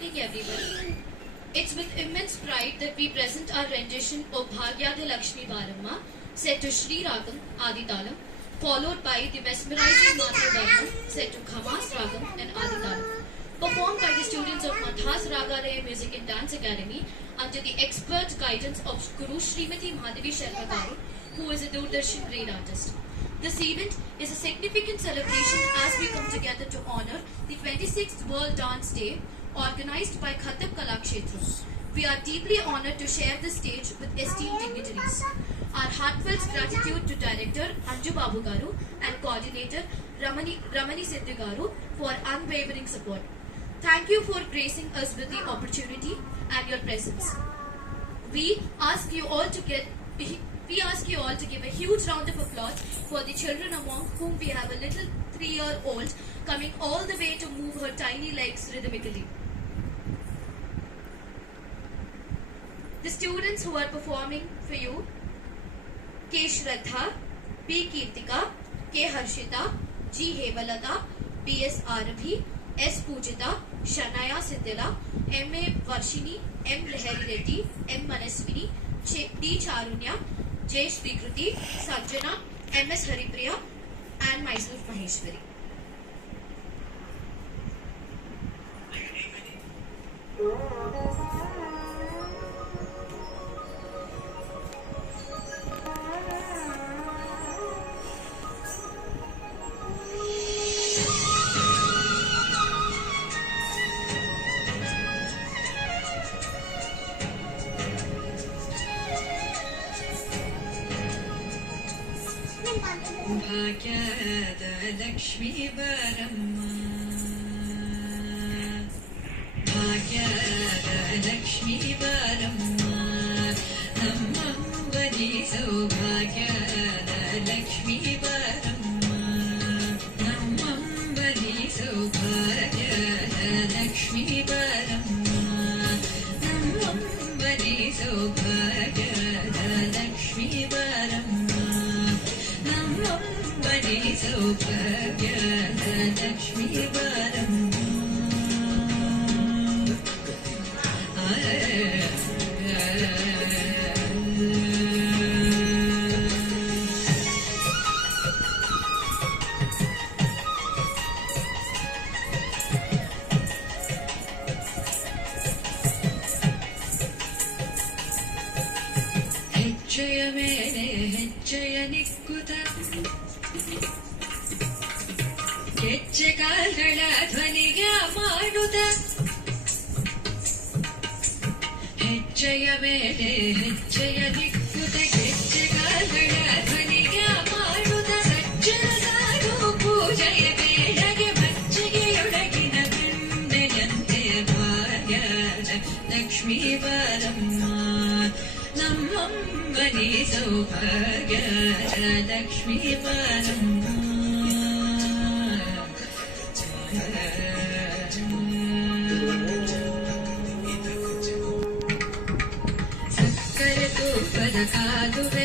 evening, everyone. It's with immense pride that we present our rendition of Bhagyade Lakshmi Baramma, set to Sri Ragam Aditalam, followed by the mesmerizing Matra Dharma, set to Khamas Ragam and Aditalam, performed by the students of Madhas Ragalaya Music and Dance Academy under the expert guidance of Guru Srimati Madhavi Sharma Garu, who is a Doordarshan grade artist. This event is a significant celebration as we come together to honor the 26th World Dance Day organized by Kathak Kalakshetra. We are deeply honored to share the stage with esteemed dignitaries. Our heartfelt gratitude to Director Anju Babu Garu and Coordinator Ramani Siddhu Garu for unwavering support. Thank you for gracing us with the opportunity and your presence. We ask you all to give a huge round of applause for the children among whom we have a little 3-year-old coming all the way to move her tiny legs rhythmically. The students who are performing for you: K. Shraddha, P. Kirtika, K. Harshita, G. Hemalata, B. S. Arabhi, S. Pujita, Shanaya Sindila, M. A. Varshini, M. Lahari Reddy, M. Manaswini, D. Charunya, J. Shrikruti, Sanjana, M. S. Haripriya, and myself Maheshwari. ಭಾಗ್ಯದ ಲಕ್ಷ್ಮೀ ಬರಮ್ಮ, ಭಾಗ್ಯದ ಲಕ್ಷ್ಮೀ ಬರಮ್ಮ, ನಮ್ಮಂಬನಿ ಸೌಭಾಗ್ಯದ ಲಕ್ಷ್ಮೀ ಬರಮ್ಮ, ನಮ್ಮಂಬನಿ ಸೌಭಾಗ್ಯದ ಲಕ್ಷ್ಮೀ ಬರಮ್ಮ, ನಮ್ಮಂಬನಿ ಸೌಭಾಗ್ಯದ ಲಕ್ಷ್ಮೀ ಬರಮ್ಮ, ನಮ್ಮಂಬನಿ ಸೌಭಾಗ್ಯದ ಲಕ್ಷ್ಮೀ ಬರಮ್ಮ. ಹೆಜ್ಜೆಯ ಮೇಲೆ ಹೆಜ್ಜೆಯ ನಿಕ್ಕುತ, ಹೆಜ್ಜೆ ಕಾಲ್ಗಳ ಧ್ವನಿಗೆ ಮಾಡುತ್ತ, ಹೆಜ್ಜೆಯ ಮೇಲೆ ಹೆಜ್ಜೆಯ ನಿಕ್ಕುತ, ಹೆಜ್ಜೆ ಕಾಲ್ಗಳ ಧ್ವನಿಗೆ ಮಾಡುತ್ತ, ಸಜ್ಜನ ಸಾಧು ಪೂಜೆಯ ಬೇಡಗೆ ಮಜ್ಜಿಗೆಯೊಳಗಿನ ಗಂಡೆಯಂತೆ ಭಾಗ್ಯದ ಲಕ್ಷ್ಮೀ ಬರಮ್ಮ, ನಮ್ಮಂಬನಿ ಸೌಭಾಗ್ಯದ ಲಕ್ಷ್ಮೀ ಬರಮ್ಮ. ಸಕ್ಕರೆ ತುಪ್ಪದ ಕಾದುವೆ